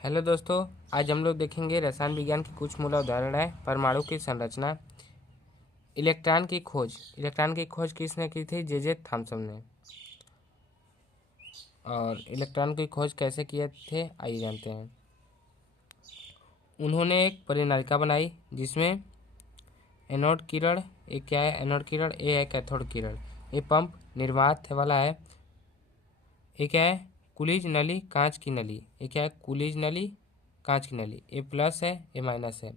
Hello दोस्तों, आज हम लोग देखेंगे रसायन विज्ञान की कुछ मूल अवधारणाएं। परमाणु की संरचना। इलेक्ट्रॉन की खोज किसने की थी? जे थॉमसन ने। और इलेक्ट्रॉन की खोज कैसे किए थे, आइए जानते हैं। उन्होंने एक परिनालिका बनाई जिसमें एनोड किरण, एक क्या है एनोड किरण, ए है कैथोड किरण। ये पंप निर्वात वाला है। ये क्या है कुलिज नली, कांच की नली। ये क्या है कुलिज नली, कांच की नली। ए प्लस है, ए माइनस है।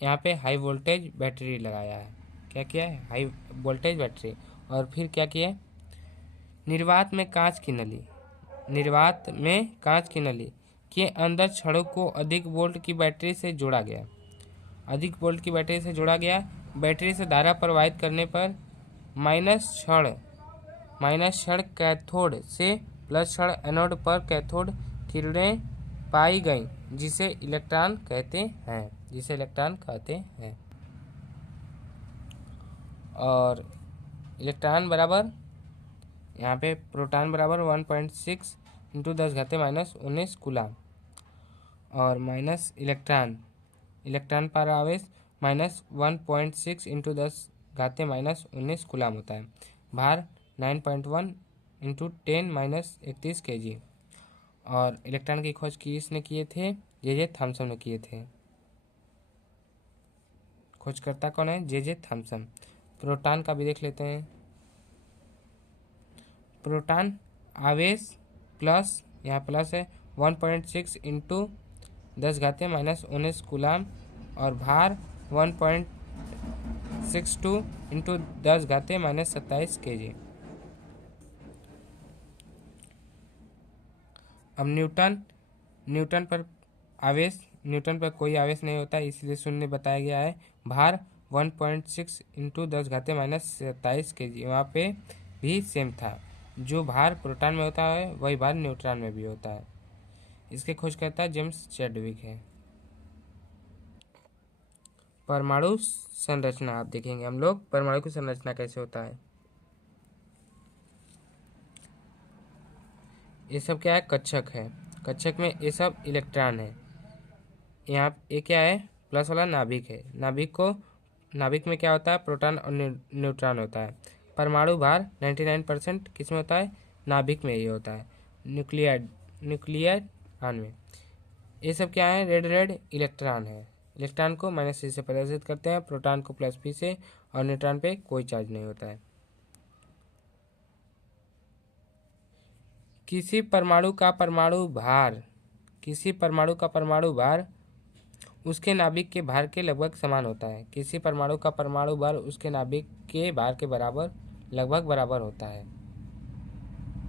यहाँ पे हाई वोल्टेज बैटरी लगाया है। क्या किया है? High voltage battery. और फिर क्या किया? निर्वात में कांच की नली, निर्वात में कांच की नली के अंदर छड़ों को अधिक वोल्ट की बैटरी से जोड़ा गया। अधिक वोल्ट की बैटरी से जोड़ा गया। बैटरी से धारा प्रवाहित करने पर माइनस क्षण कैथोड से प्लस क्षण एनोड पर कैथोड किरणें पाई गई, जिसे इलेक्ट्रॉन कहते हैं। और इलेक्ट्रॉन बराबर यहाँ पे प्रोटॉन बराबर 1.6 इंटू 10⁻⁻19 कूलम। और माइनस इलेक्ट्रॉन पर आवेश -1.6 इंटू 10⁻⁻19 कूलम होता है। भार 9.1 इंटू 10⁻31 kg। और इलेक्ट्रॉन की खोज किसने किए थे? जे थॉमसन ने किए थे। खोजकर्ता कौन है? J Thomson. प्रोटॉन का भी देख लेते हैं। प्रोटॉन आवेश प्लस, यहाँ प्लस है 1.6 इंटू 10⁻⁻19 कूलम। और भार 1.62 इंटू 10⁻⁻27 kg। अब न्यूटन पर कोई आवेश नहीं होता, इसलिए शून्य बताया गया है। भार 1.6 इंटू 10⁻⁻27 kg। वहाँ पे भी सेम था। जो भार प्रोटॉन में होता है वही भार न्यूट्रॉन में भी होता है। इसके खोजकर्ता जेम्स चैडविक है। परमाणु संरचना आप देखेंगे हम लोग, परमाणु की संरचना कैसे होता है। ये सब क्या है? कक्षक है। कक्षक में ये सब इलेक्ट्रॉन है। यहाँ ये क्या है? प्लस वाला नाभिक है। नाभिक में क्या होता है? प्रोटॉन और न्यूट्रॉन होता है। परमाणु भार 99% किस में होता है? नाभिक में ही होता है, न्यूक्लियर आन में। ये सब क्या है? रेड इलेक्ट्रॉन है। इलेक्ट्रॉन को -c से प्रदर्शित करते हैं, प्रोटॉन को +p से, और न्यूट्रॉन पे कोई चार्ज नहीं होता है। किसी परमाणु का परमाणु भार उसके नाभिक के भार के लगभग समान होता है। किसी परमाणु का परमाणु भार उसके नाभिक के भार के लगभग बराबर होता है।